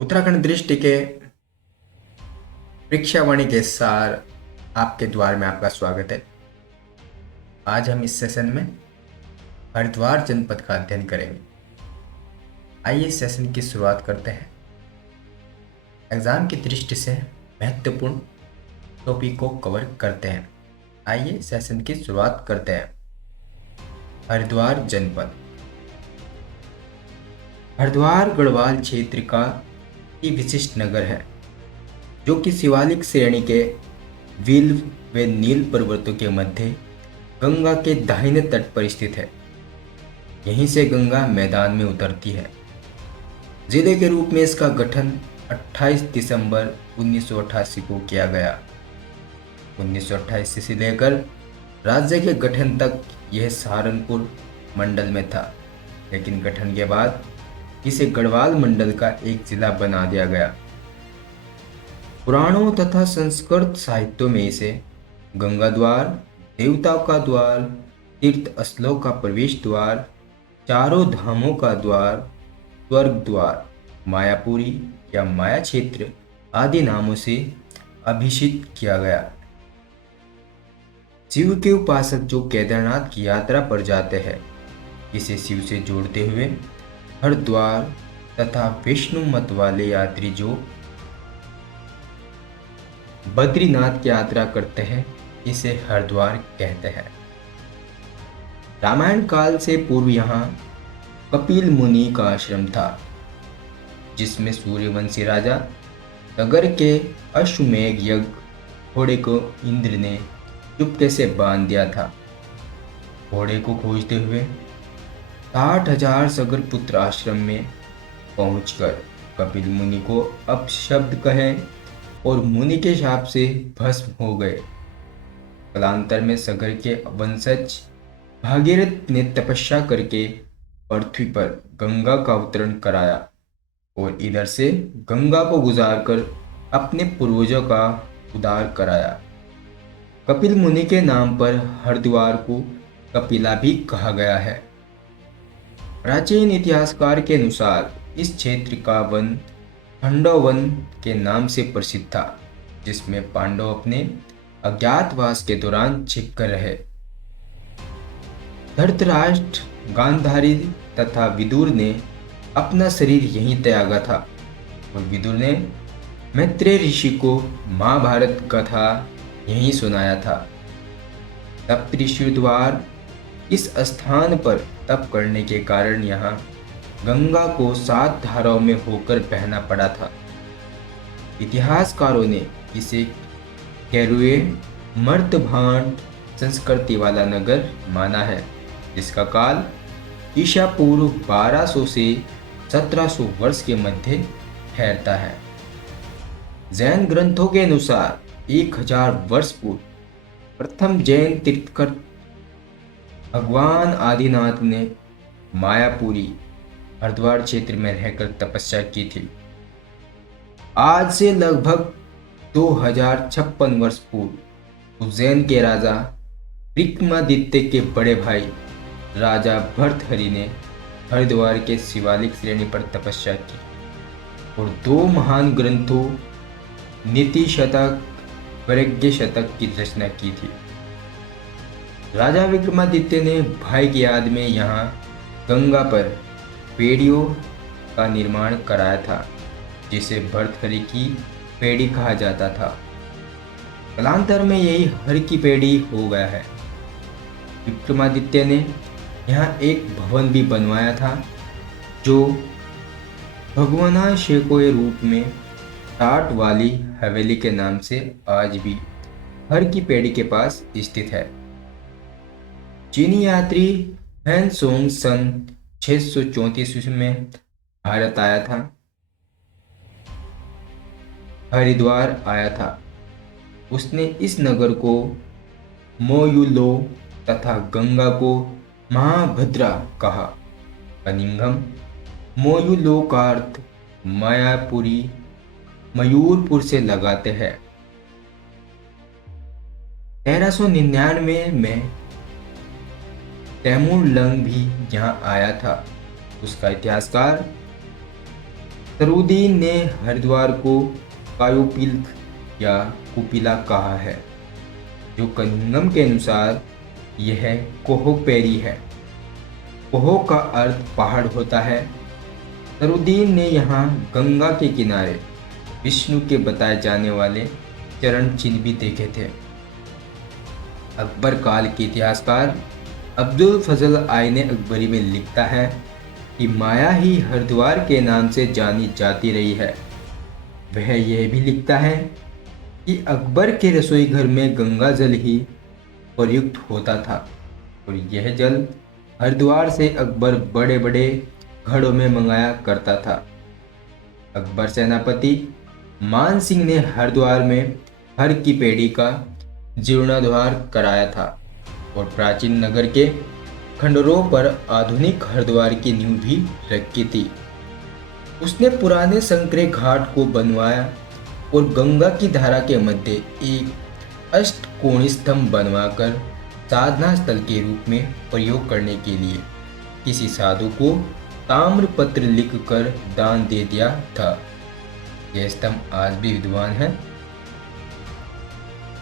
उत्तराखंड दृष्टि के परीक्षावाणी के सार आपके द्वार में आपका स्वागत है। आज हम इस सेशन में हरिद्वार जनपद का अध्ययन करेंगे। आइए सेशन की शुरुआत करते हैं। एग्जाम की दृष्टि से महत्वपूर्ण टॉपिक को कवर करते हैं। आइए सेशन की शुरुआत करते हैं। हरिद्वार जनपद हरिद्वार गढ़वाल क्षेत्र का एक विशिष्ट नगर है जो कि शिवालिक श्रेणी के विल्व व नील पर्वतों के मध्य गंगा के दाहिने तट पर स्थित है। यहीं से गंगा मैदान में उतरती है। जिले के रूप में इसका गठन 28 दिसंबर 1988 को किया गया। 1928 से लेकर राज्य के गठन तक यह सहारनपुर मंडल में था, लेकिन गठन के बाद इसे गढ़वाल मंडल का एक जिला बना दिया गया। पुराणों तथा संस्कृत साहित्यों में इसे गंगा द्वार, देवताओं का द्वार, तीर्थ स्थलों का प्रवेश द्वार, चारों धामों का द्वार, स्वर्ग द्वार, मायापुरी या माया क्षेत्र आदि नामों से अभिषिक्त किया गया। शिव के उपासक जो केदारनाथ की यात्रा पर जाते हैं, इसे शिव से जोड़ते हुए हरिद्वार तथा विष्णु मत वाले यात्री जो बद्रीनाथ की यात्रा करते हैं, इसे हरिद्वार कहते हैं। रामायण काल से पूर्व यहाँ कपिल मुनि का आश्रम था, जिसमें सूर्यवंशी राजा तगर के अश्वमेघ यज्ञ घोड़े को इंद्र ने चुपके से बांध दिया था। घोड़े को खोजते हुए 60,000 सगर पुत्र आश्रम में पहुंचकर कपिल मुनि को अपशब्द कहे और मुनि के शाप से भस्म हो गए। कालांतर में सगर के वंशज भागीरथ ने तपस्या करके पृथ्वी पर गंगा का अवतरण कराया और इधर से गंगा को गुजार कर अपने पूर्वजों का उद्धार कराया। कपिल मुनि के नाम पर हरिद्वार को कपिला भी कहा गया है। प्राचीन इतिहासकार के अनुसार इस क्षेत्र का वन खंडोवन के नाम से प्रसिद्ध था, जिसमें पांडव अपने अज्ञातवास के दौरान छिपकर रहे। धृतराष्ट्र, गांधारी तथा विदुर ने अपना शरीर यहीं त्यागा था और विदुर ने मैत्रेय ऋषि को महाभारत कथा यहीं सुनाया था। तप्त ऋषि द्वार इस स्थान पर तप करने के कारण यहाँ गंगा को 7 धाराओं में होकर बहना पड़ा था। इतिहासकारों ने इसे कैरुए मर्तभांड संस्कृति वाला नगर माना है, जिसका काल ईसा पूर्व 1200 से 1700 वर्ष के मध्य ठहरता है। जैन ग्रंथों के अनुसार 1000 वर्ष पूर्व प्रथम जैन तीर्थकर भगवान आदिनाथ ने मायापुरी हरिद्वार क्षेत्र में रहकर तपस्या की थी। आज से लगभग 2056 वर्ष पूर्व उज्जैन के राजा विक्रमादित्य के बड़े भाई राजा भर्तहरि ने हरिद्वार के शिवालिक श्रेणी पर तपस्या की और 2 महान ग्रंथों नीति शतक, वैराग्य शतक की रचना की थी। राजा विक्रमादित्य ने भाई की याद में यहाँ गंगा पर पेड़ियों का निर्माण कराया था, जिसे भर्तहरि की पेड़ी कहा जाता था। कालांतर में यही हर की पेड़ी हो गया है। विक्रमादित्य ने यहाँ एक भवन भी बनवाया था, जो भगवानाशय के रूप में टाट वाली हवेली के नाम से आज भी हर की पेड़ी के पास स्थित है। चीनी यात्री हैन सोंग सन 634 ईस्वी में भारत आया था, हरिद्वार आया था। उसने इस नगर को मोयुलो तथा गंगा को महाभद्रा कहा। कनिंघम मोयुलो का अर्थ मायापुरी मयूरपुर से लगाते हैं। 1399 में तैमूर लंग भी यहाँ आया था। उसका इतिहासकार सरूद्दीन ने हरिद्वार को कायोपिल्थ या कुपिला कहा है, जो कनिंगम के अनुसार यह कोहोपेरी है। कोहो का अर्थ पहाड़ होता है। सरूद्दीन ने यहाँ गंगा के किनारे विष्णु के बताए जाने वाले चरण चिन्ह भी देखे थे। अकबर काल के इतिहासकार अब्दुल फजल आईन अकबरी में लिखता है कि माया ही हरिद्वार के नाम से जानी जाती रही है। वह यह भी लिखता है कि अकबर के रसोई घर में गंगा जल ही प्रयुक्त होता था और यह जल हरिद्वार से अकबर बड़े बड़े घड़ों में मंगाया करता था। अकबर सेनापति मान सिंह ने हरिद्वार में हर की पेड़ी का जीर्णोद्धार कराया था और प्राचीन नगर के खंडरों पर आधुनिक हरिद्वार की नींव भी रखी थी। उसने पुराने संकरे घाट को बनवाया और गंगा की धारा के मध्य एक अष्टकोणीय स्तंभ बनवाकर साधना स्थल के रूप में प्रयोग करने के लिए किसी साधु को ताम्रपत्र लिखकर दान दे दिया था। यह स्तंभ आज भी विद्यमान है।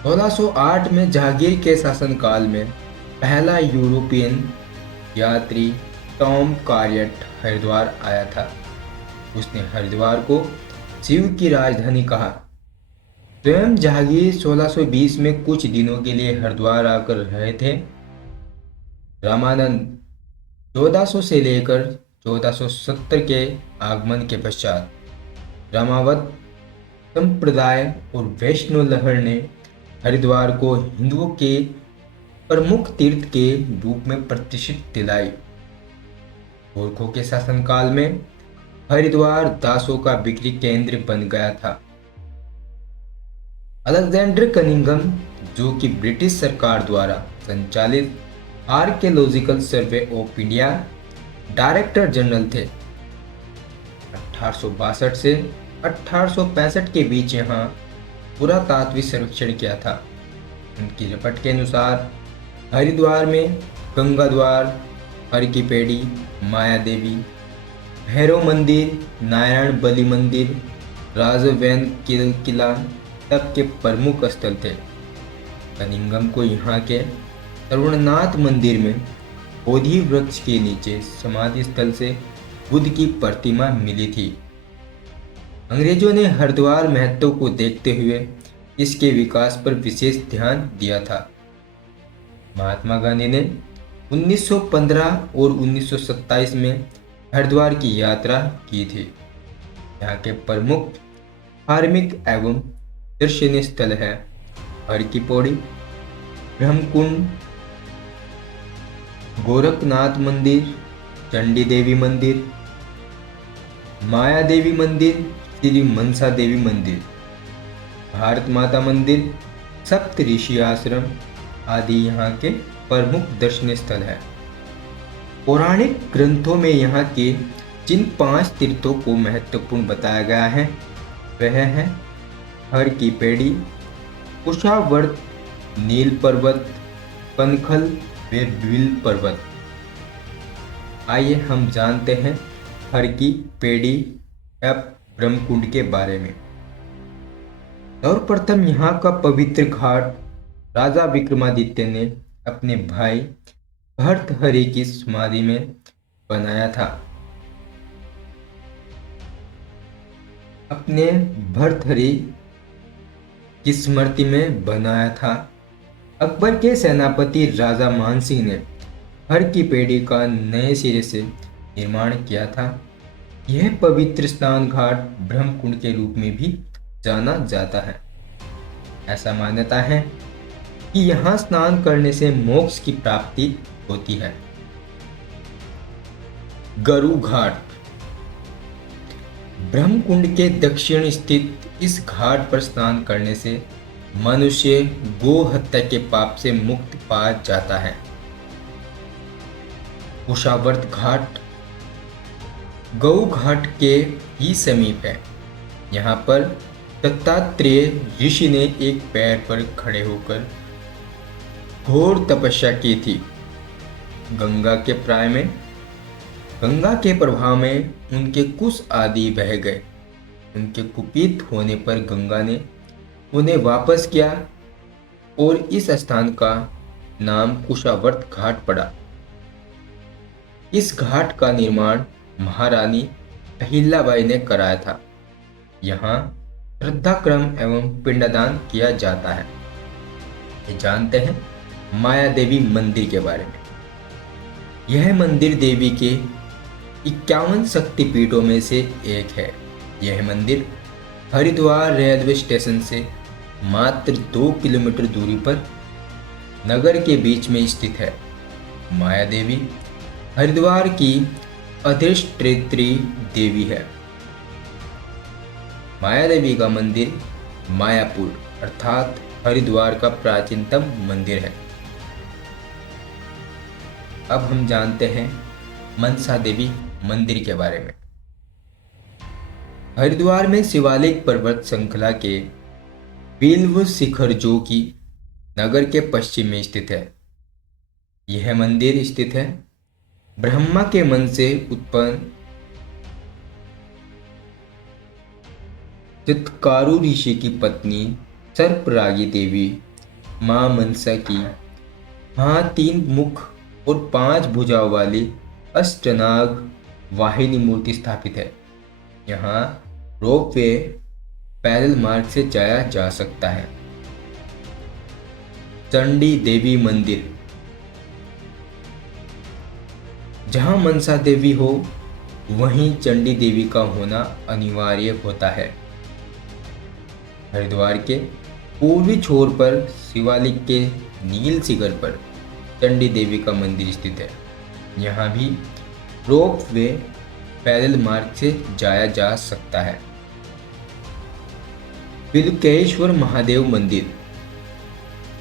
1608 में जहांगीर के शासनकाल में पहला यूरोपियन यात्री टॉम कार्यट हरिद्वार आया था। उसने हरिद्वार को शिव की राजधानी कहा। स्वयं जहांगीर 1620 में कुछ दिनों के लिए हरिद्वार आकर रहे थे। रामानंद 1400 से लेकर 1470 के आगमन के पश्चात रामावत संप्रदाय और वैष्णव लहर ने हरिद्वार को हिंदुओं के प्रमुख तीर्थ के रूप में प्रतिष्ठित दिलाई। गोरखों के शासनकाल में हरिद्वार दासों का बिक्री केंद्र बन गया था। अलेक्जेंडर कनिंगम, जो कि ब्रिटिश सरकार द्वारा संचालित archaeological survey of India director general थे, 1862 से 1865 के बीच यहाँ पुरातात्विक सर्वेक्षण किया था। उनकी रिपोर्ट के अनुसार हरिद्वार में गंगा द्वार, हर की पेड़ी, माया देवी, भैरव मंदिर, नारायण बलि मंदिर, राजवैन किला तब के प्रमुख स्थल थे। कनिंगम को यहाँ के तरुणनाथ मंदिर में बोधि वृक्ष के नीचे समाधि स्थल से बुद्ध की प्रतिमा मिली थी। अंग्रेजों ने हरिद्वार महत्व को देखते हुए इसके विकास पर विशेष ध्यान दिया था। महात्मा गांधी ने 1915 और 1927 में हरिद्वार की यात्रा की थी। यहाँ के प्रमुख धार्मिक एवं दर्शनीय स्थल है हर की पौड़ी, ब्रह्मकुंड, गोरखनाथ मंदिर, चंडी देवी मंदिर, माया देवी मंदिर, श्री मनसा देवी मंदिर, भारत माता मंदिर, सप्त ऋषि आश्रम आदि यहाँ के प्रमुख दर्शनीय स्थल है। पौराणिक ग्रंथों में यहाँ के जिन 5 तीर्थों को महत्वपूर्ण बताया गया है वह है हर की पेड़ी, कुशावर्त, नील पर्वत, कनखल व बिल पर्वत। आइए हम जानते हैं हर की पेड़ी या ब्रह्मकुंड के बारे में। सर्वप्रथम यहाँ का पवित्र घाट राजा विक्रमादित्य ने अपने भाई भर्तहरि की समाधि में बनाया था। अपने भर्तहरि की स्मृति में बनाया था। अकबर के सेनापति राजा मान सिंह ने हर की पेड़ी का नए सिरे से निर्माण किया था। यह पवित्र स्नान घाट ब्रह्मकुंड के रूप में भी जाना जाता है। ऐसा मान्यता है कि यहाँ स्नान करने से मोक्ष की प्राप्ति होती है। गरु घाट ब्रह्मकुंड के दक्षिण स्थित इस घाट पर स्नान करने से मनुष्य गो हत्या के पाप से मुक्त पा जाता है। कुशावर्त घाट गौ घाट के ही समीप है। यहाँ पर दत्तात्रेय ऋषि ने एक पैर पर खड़े होकर घोर तपस्या की थी। गंगा के प्रवाह में उनके कुश आदि बह गए। उनके कुपित होने पर गंगा ने उन्हें वापस किया और इस स्थान का नाम कुशावर्त घाट पड़ा। इस घाट का निर्माण महारानी अहिल्याबाई ने कराया था। यहाँ श्रद्धाक्रम एवं पिंडदान किया जाता है। ये जानते हैं माया देवी मंदिर के बारे में। यह मंदिर देवी के 51 शक्तिपीठों में से एक है। यह मंदिर हरिद्वार रेलवे स्टेशन से मात्र 2 किलोमीटर दूरी पर नगर के बीच में स्थित है। माया देवी हरिद्वार की अधिष्ठात्री देवी है। माया देवी का मंदिर मायापुर अर्थात हरिद्वार का प्राचीनतम मंदिर है। अब हम जानते हैं मनसा देवी मंदिर के बारे में। हरिद्वार में शिवालिक पर्वत श्रृंखला के बिल्व शिखर जो कि नगर के पश्चिम में स्थित है। यह मंदिर स्थित है ब्रह्मा के मन से उत्पन्न चित्कारू ऋषि की पत्नी सर्परागी देवी मां मनसा की 3 मुख और 5 भुजाओं वाली अष्टनाग वाहिनी मूर्ति स्थापित है। यहाँ रोपवे पैदल मार्ग से जाया जा सकता है। चंडी देवी मंदिर। जहाँ मनसा देवी हो वहीं चंडी देवी का होना अनिवार्य होता है। हरिद्वार के पूर्वी छोर पर शिवालिक के नील शिखर पर चंडी देवी का मंदिर स्थित है। यहाँ भी रोप वे पैदल मार्ग से जाया जा सकता है। बिल्वकेश्वर महादेव मंदिर।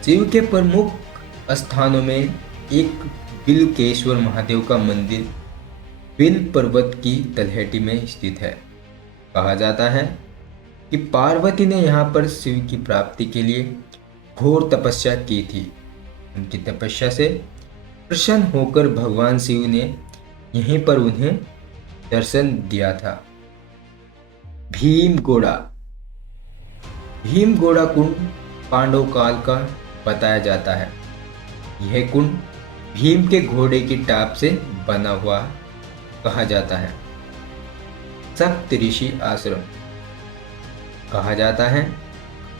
शिव के प्रमुख स्थानों में एक बिल्वकेश्वर महादेव का मंदिर बिल्व पर्वत की तलहटी में स्थित है। कहा जाता है कि पार्वती ने यहाँ पर शिव की प्राप्ति के लिए घोर तपस्या की थी। उनकी तपस्या से प्रसन्न होकर भगवान शिव ने यहीं पर उन्हें दर्शन दिया था। भीमगोड़ा। भीमगोड़ा कुंड पांडव काल का बताया जाता है। यह कुंड भीम के घोड़े की टाप से बना हुआ कहा जाता है। सप्तऋषि आश्रम। कहा जाता है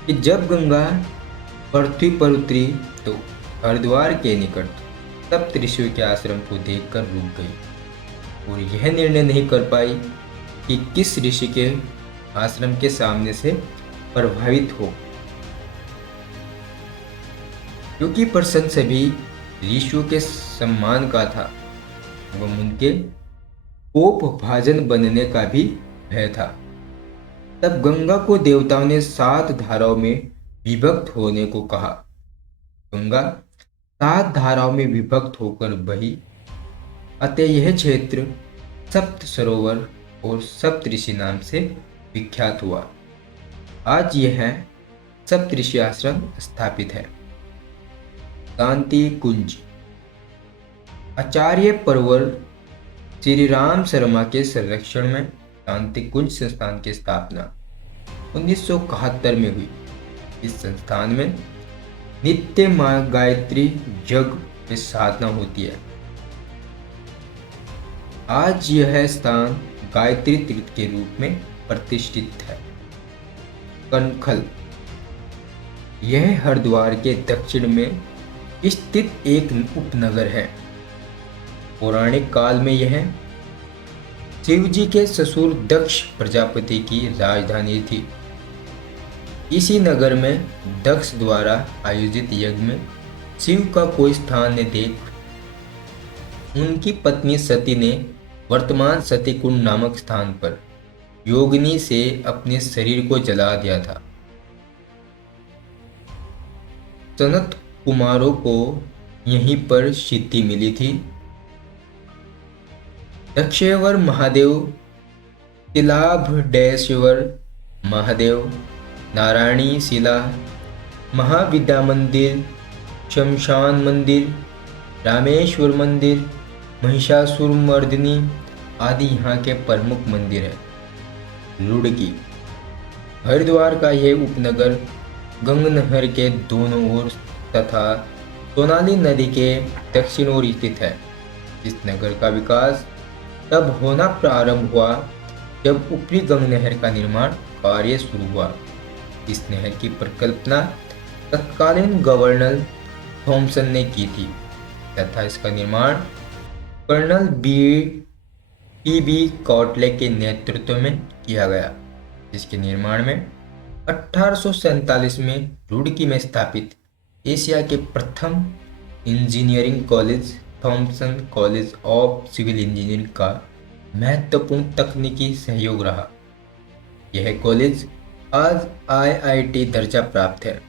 कि जब गंगा पृथ्वी पर उतरी तो हरिद्वार के निकट सप्तऋषियों के आश्रम को देखकर रुक गई और यह निर्णय नहीं कर पाई कि किस ऋषि के आश्रम के सामने से प्रभावित हो, क्योंकि प्रसन्न सभी ऋषियों के सम्मान का था एवं उनके कोप भाजन बनने का भी भय था। तब गंगा को देवताओं ने 7 धाराओं में विभक्त होने को कहा। गंगा 7 धाराओं में विभक्त होकर बही, अतः यह क्षेत्र सप्त सरोवर और सप्तऋषि नाम से विख्यात हुआ। आज यह सप्तऋषि आश्रम स्थापित है। शांति कुंज। आचार्य परवर श्री राम शर्मा के संरक्षण में शांति कुंज संस्थान की स्थापना 1971 में हुई। इस संस्थान में नित्य मां गायत्री यज्ञ में साधना होती है। आज यह स्थान गायत्री तीर्थ के रूप में प्रतिष्ठित है। कनखल। यह हरिद्वार के दक्षिण में स्थित एक उपनगर है। पौराणिक काल में यह शिव जी के ससुर दक्ष प्रजापति की राजधानी थी। इसी नगर में दक्ष द्वारा आयोजित यज्ञ में शिव का कोई स्थान न देख उनकी पत्नी सती ने वर्तमान सतीकुंड नामक स्थान पर योगिनी से अपने शरीर को जला दिया था। सनत कुमारों को यहीं पर सिद्धि मिली थी। दक्षेश्वर महादेव, तिलाभडेश्वर महादेव, नारायणी शिला, महाविद्या मंदिर, शमशान मंदिर, रामेश्वर मंदिर, महिषासुर मर्दिनी आदि यहाँ के प्रमुख मंदिर हैं। रुड़की। हरिद्वार का यह उपनगर गंगा नहर के दोनों ओर तथा सोनाली नदी के दक्षिण ओर स्थित है। इस नगर का विकास तब होना प्रारंभ हुआ जब ऊपरी गंगा नहर का निर्माण कार्य शुरू हुआ। इस नहर की परिकल्पना तत्कालीन गवर्नर थॉमसन ने की थी तथा इसका निर्माण कर्नल पी.बी. कॉटले के नेतृत्व में किया गया। इसके निर्माण में 1847 में रुड़की में स्थापित एशिया के प्रथम engineering college Thomson College of civil engineering का महत्वपूर्ण तकनीकी सहयोग रहा। यह कॉलेज आज IIT दर्जा प्राप्त है।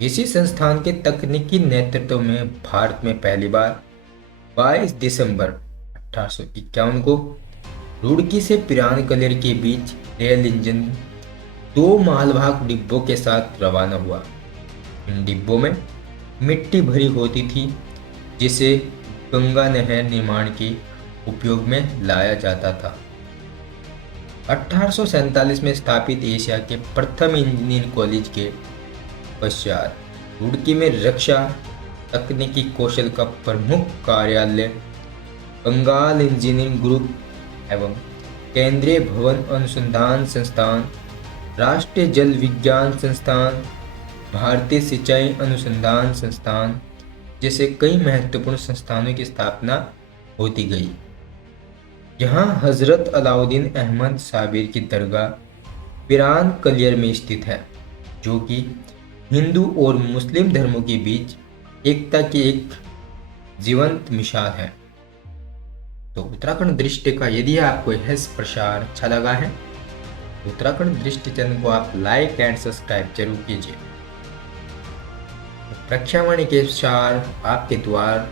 इसी संस्थान के तकनीकी नेतृत्व में भारत में पहली बार 22 दिसंबर 1851 को रुड़की से पिरानकलेर के बीच रेल इंजन 2 मालवाहक डिब्बों के साथ रवाना हुआ। इन डिब्बों में मिट्टी भरी होती थी जिसे गंगा नहर निर्माण के उपयोग में लाया जाता था। 1847 में स्थापित एशिया के प्रथम इंजीनियरिंग कॉलेज के पश्चात रुड़की में रक्षा तकनीकी कौशल का प्रमुख कार्यालय बंगाल इंजीनियरिंग ग्रुप एवं केंद्रीय भवन अनुसंधान संस्थान, राष्ट्रीय जल विज्ञान संस्थान, भारतीय सिंचाई अनुसंधान संस्थान जैसे कई महत्वपूर्ण संस्थानों की स्थापना होती गई। यहाँ हजरत अलाउद्दीन अहमद साबिर की दरगाह पिरानकलियर में स्थित है, जो कि हिंदू और मुस्लिम धर्मों के बीच एकता की एक जीवंत मिसाल है। तो उत्तराखंड दृष्टि का यदि आपको यह प्रसार अच्छा लगा है तो उत्तराखंड दृष्टि चैनल को आप लाइक एंड सब्सक्राइब जरूर कीजिए। प्रक्षावाणी के विचार आपके द्वार